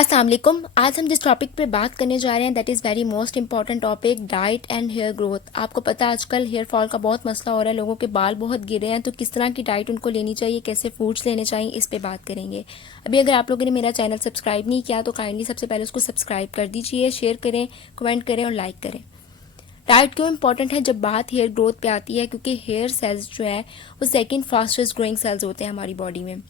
अस्सलाम वालेकुम। आज हम जिस टॉपिक पे बात करने जा रहे हैं that is very most important topic, diet and hair growth. आपको पता है आजकल हेयर फॉल का बहुत मसला हो रहा है, लोगों के बाल बहुत गिरे हैं, तो किस तरह की डाइट उनको लेनी चाहिए, कैसे फूड्स लेने चाहिए, इस पे बात करेंगे। अभी अगर आप लोगों ने मेरा चैनल सब्सक्राइब नहीं किया तो काइंडली सबसे पहले उसको सब्सक्राइब कर दीजिए, शेयर करें, कमेंट करें और लाइक करें। डाइट क्यों इंपॉर्टेंट है जब बात हेयर ग्रोथ पे आती है? क्योंकि हेयर सेल्स जो है वो सेकेंड फास्टेस्ट ग्रोइंग सेल्स होते हैं हमारी बॉडी में।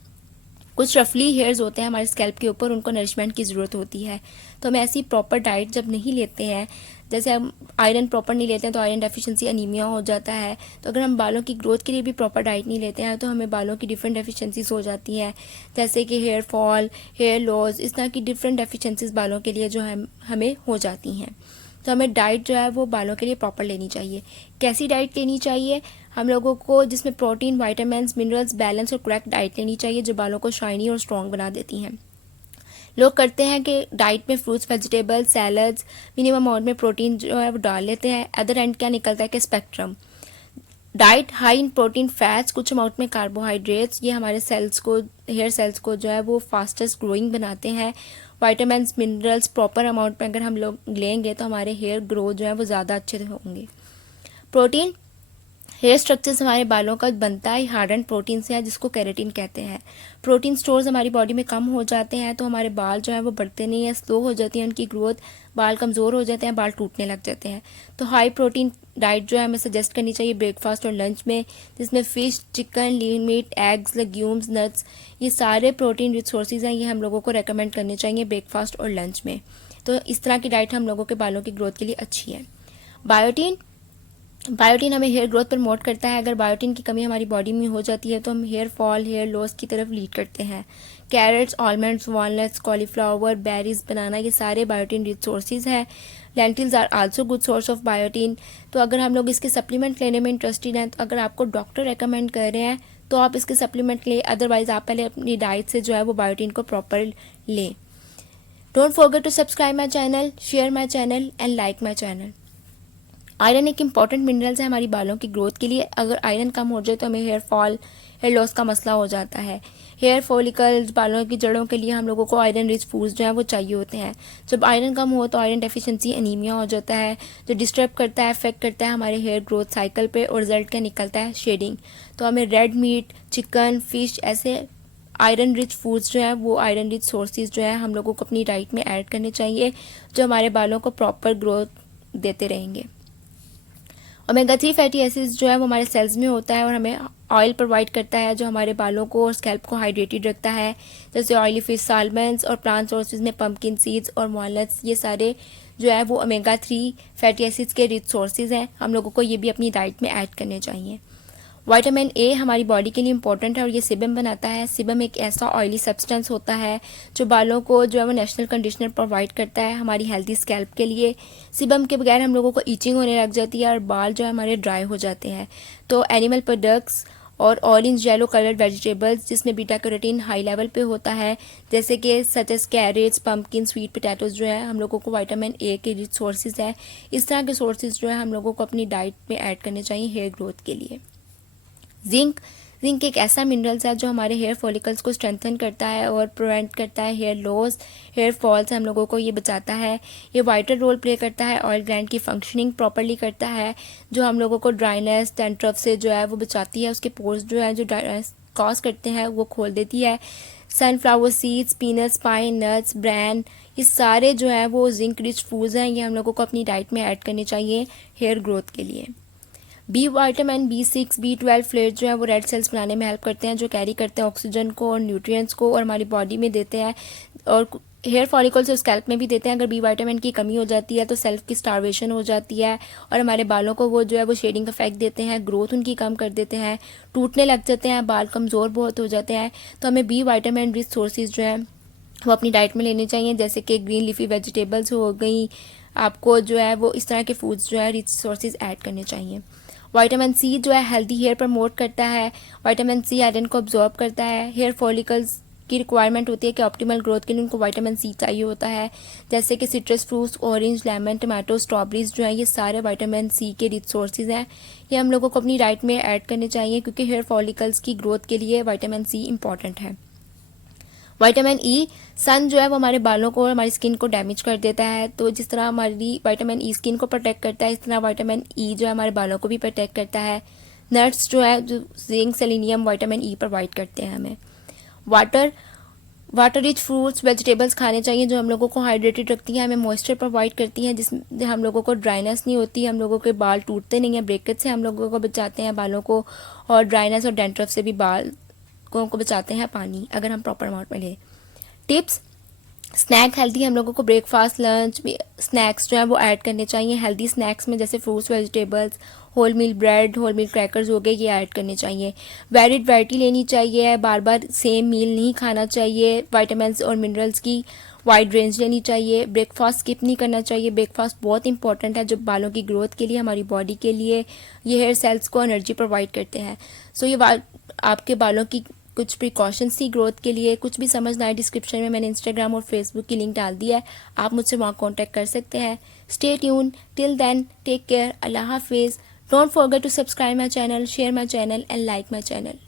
कुछ रफली हेयर्स होते हैं हमारे स्कैल्प के ऊपर, उनको नरिशमेंट की ज़रूरत होती है। तो हम ऐसी प्रॉपर डाइट जब नहीं लेते हैं, जैसे हम आयरन प्रॉपर नहीं लेते हैं तो आयरन डेफिशिएंसी अनीमिया हो जाता है। तो अगर हम बालों की ग्रोथ के लिए भी प्रॉपर डाइट नहीं लेते हैं तो हमें बालों की डिफरेंट डेफिशिएंसीज हो जाती हैं, जैसे कि हेयर फॉल, हेयर लॉस, इस तरह की डिफरेंट डेफिशिएंसीज बालों के लिए जो है हमें हो जाती हैं। तो हमें डाइट जो है वो बालों के लिए प्रॉपर लेनी चाहिए। कैसी डाइट लेनी चाहिए? हम लोगों को जिसमें प्रोटीन, वाइटामिन्स, मिनरल्स, बैलेंस और करेक्ट डाइट लेनी चाहिए जो बालों को शाइनी और स्ट्रॉन्ग बना देती हैं। लोग करते हैं कि डाइट में fruits, vegetables, salads, minimum amount में प्रोटीन जो है वो डाल लेते हैं। अदर एंड क्या निकलता है कि spectrum diet high in protein, fats, कुछ अमाउंट में कार्बोहाइड्रेट्स, ये हमारे सेल्स को, हेयर सेल्स को जो है वो फास्टेस्ट ग्रोइंग बनाते हैं। वाइटामिन्स, मिनरल्स प्रॉपर अमाउंट में अगर हम लोग लेंगे तो हमारे हेयर ग्रो जो है वो ज़्यादा अच्छे से होंगे। प्रोटीन, हेयर स्ट्रक्चर्स हमारे बालों का बनता है हार्डन प्रोटीन से है जिसको केराटिन कहते हैं। प्रोटीन स्टोर्स हमारी बॉडी में कम हो जाते हैं तो हमारे बाल जो है वो बढ़ते नहीं है, स्लो हो जाती है उनकी ग्रोथ, बाल कमज़ोर हो जाते हैं, बाल टूटने लग जाते हैं। तो हाई प्रोटीन डाइट जो है हमें सजेस्ट करनी चाहिए ब्रेकफास्ट और लंच में, जिसमें fish, chicken, lean meat, eggs, legumes, nuts, ये सारे प्रोटीन रिच सोर्सेज हैं, ये हम लोगों को रेकमेंड करने चाहिए ब्रेकफास्ट और लंच में। तो इस तरह की डाइट हम लोगों के बालों की ग्रोथ के लिए अच्छी है। बायोटीन, बायोटीन हमें हेयर ग्रोथ प्रमोट करता है। अगर बायोटीन की कमी हमारी बॉडी में हो जाती है तो हम हेयर फॉल, हेयर लॉस की तरफ लीड करते हैं। Carrots, almonds, walnuts, cauliflower, berries, banana, ये सारे बायोटीन रिच सोर्सेज हैं। Lentils are also good source of biotin. तो अगर हम लोग इसके सप्लीमेंट लेने में इंटरेस्टेड हैं तो अगर आपको डॉक्टर रेकमेंड कर रहे हैं तो आप इसके सप्लीमेंट लें, अदरवाइज आप पहले अपनी डाइट से जो है वो बायोटीन को प्रॉपर लें। Don't forget to subscribe my channel, share my channel and like my channel. Iron एक इम्पॉर्टेंट मिनरल्स है हमारी बालों की ग्रोथ के लिए। अगर आयरन कम हो जाए तो हमें हेयर फॉल, हेयर लॉस का मसला हो जाता है। हेयर फॉलिकल्स, बालों की जड़ों के लिए हम लोगों को आयरन रिच फूड्स जो है वो चाहिए होते हैं। जब आयरन कम हो तो आयरन डेफिशिएंसी अनीमिया हो जाता है, जो डिस्टर्ब करता है, अफेक्ट करता है हमारे हेयर ग्रोथ साइकिल पे, और रिजल्ट क्या निकलता है? शेडिंग। तो हमें रेड मीट, चिकन, फिश, ऐसे आयरन रिच फूड्स जो है वो, आयरन रिच सोर्सेज जो है हम लोगों को अपनी डाइट में ऐड करने चाहिए, जो हमारे बालों को प्रॉपर ग्रोथ देते रहेंगे। ओमेगा 3 फैटी एसिड्स जो है वो हमारे सेल्स में होता है और हमें ऑयल प्रोवाइड करता है जो हमारे बालों को और स्कैल्प को हाइड्रेटेड रखता है, जैसे ऑयली फिश, सालमन्स, और प्लांट सोर्सेज में पम्पकिन सीड्स और वॉलनट्स, ये सारे जो है वो ओमेगा 3 फैटी एसिड्स के रिच सोर्सेज हैं। हम लोगों को ये भी अपनी डाइट में ऐड करने चाहिए। विटामिन ए हमारी बॉडी के लिए इंपॉर्टेंट है और ये सिबम बनाता है। सिबम एक ऐसा ऑयली सब्सटेंस होता है जो बालों को जो है वो नेचुरल कंडीशनर प्रोवाइड करता है हमारी हेल्दी स्कैल्प के लिए। सिबम के बगैर हम लोगों को ईचिंग होने लग जाती है और बाल जो है हमारे ड्राई हो जाते हैं। तो एनिमल प्रोडक्ट्स और ऑरेंज येलो कलर्ड वेजिटेबल्स जिसमें बीटा कैरोटीन हाई लेवल पे होता है, जैसे कि such as carrots, pumpkin, sweet potatoes, जो है हम लोगों को विटामिन ए के रिच सोर्सेज है। इस तरह के सोर्सेज जो है हम लोगों को अपनी डाइट में ऐड करने चाहिए हेयर ग्रोथ के लिए। जिंक, जिंक एक ऐसा मिनरल्स है जो हमारे हेयर फॉलिकल्स को स्ट्रेंथन करता है और प्रिवेंट करता है हेयर लॉस, हेयर फॉल से हम लोगों को ये बचाता है। ये वाइटल रोल प्ले करता है, ऑयल ग्लैंड की फंक्शनिंग प्रॉपरली करता है, जो हम लोगों को ड्राइनेस, डैंड्रफ से जो है वो बचाती है, उसके पोर्स जो है जो ड्राइनेस कॉज करते हैं वो खोल देती है। Sunflower seeds, peanuts, pine nuts, bran, ये सारे जो है वो जिंक रिच फूड्स हैं, ये हम लोगों को अपनी डाइट में ऐड करने चाहिए हेयर ग्रोथ के लिए। B vitamin, B6, B12 flat जो है वो रेड सेल्स बनाने में हेल्प करते हैं, जो कैरी करते हैं ऑक्सीजन को और न्यूट्रिएंट्स को और हमारी बॉडी में देते हैं और हेयर फॉलिकल्स और स्कैल्प में भी देते हैं। अगर बी विटामिन की कमी हो जाती है तो सेल्फ की स्टार्वेशन हो जाती है और हमारे बालों को वो जो है वो शेडिंग इफेक्ट देते हैं, ग्रोथ उनकी कम कर देते हैं, टूटने लग जाते हैं, बाल कमज़ोर बहुत हो जाते हैं। तो हमें बी विटामिन रिच सोर्सेज जो है वो अपनी डाइट में लेने चाहिए, जैसे कि ग्रीन लीफी वेजिटेबल्स हो गई, आपको जो है वो इस तरह के फूड्स जो है रिच सोर्सेज ऐड करने चाहिए। विटामिन सी जो है हेल्दी हेयर प्रमोट करता है। विटामिन सी आयरन को अब्जॉर्ब करता है। हेयर फॉलिकल्स की रिक्वायरमेंट होती है कि ऑप्टिमल ग्रोथ के लिए उनको विटामिन सी चाहिए होता है, जैसे कि citrus fruits, orange, lemon, tomato, strawberries जो है ये सारे विटामिन सी के रिच सोर्सेज हैं। ये हम लोगों को अपनी डाइट में ऐड करने चाहिए क्योंकि हेयर फॉलिकल्स की ग्रोथ के लिए विटामिन सी इंपॉर्टेंट है। विटामिन ई, सन जो है वो हमारे बालों को और हमारी स्किन को डैमेज कर देता है, तो जिस तरह हमारी विटामिन ई स्किन को प्रोटेक्ट करता है, इस तरह विटामिन ई जो है हमारे बालों को भी प्रोटेक्ट करता है। नट्स जो है जो zinc, selenium, vitamin E provide करते हैं हमें। वाटर रिच फ्रूट्स, वेजिटेबल्स खाने चाहिए जो हम लोगों को हाइड्रेटेड रखती हैं, हमें मॉइस्चर प्रोवाइड करती हैं, जिससे हम लोगों को ड्राइनेस नहीं होती, हम लोगों के बाल टूटते नहीं हैं, ब्रेकेज से हम लोगों को बचाते हैं बालों को, और ड्राइनेस और डैंड्रफ से भी बाल को बचाते हैं पानी, अगर हम प्रॉपर अमाउंट में लें। टिप्स: स्नैक हेल्दी, हम लोगों को ब्रेकफास्ट, लंच स्नैक्स जो है वो ऐड करने चाहिए। हेल्दी स्नैक्स में जैसे fruits, vegetables, whole meal bread, whole meal crackers हो गए, ये ऐड करने चाहिए। वेरिड वैरायटी लेनी चाहिए, बार बार सेम मील नहीं खाना चाहिए। विटामिन्स और मिनरल्स की वाइड रेंज लेनी चाहिए। ब्रेकफास्ट स्किप नहीं करना चाहिए, ब्रेकफास्ट बहुत इंपॉर्टेंट है जो बालों की ग्रोथ के लिए, हमारी बॉडी के लिए, ये हेयर सेल्स को एनर्जी प्रोवाइड करते हैं। सो ये आपके बालों की कुछ प्रिकॉशंस थी ग्रोथ के लिए। कुछ भी समझना है, डिस्क्रिप्शन में मैंने इंस्टाग्राम और फेसबुक की लिंक डाल दी है, आप मुझसे वहाँ कॉन्टैक्ट कर सकते हैं। Stay tune, till then take care, अल्लाह हाफिज़। Don't forget to subscribe my channel, share my channel and like my channel.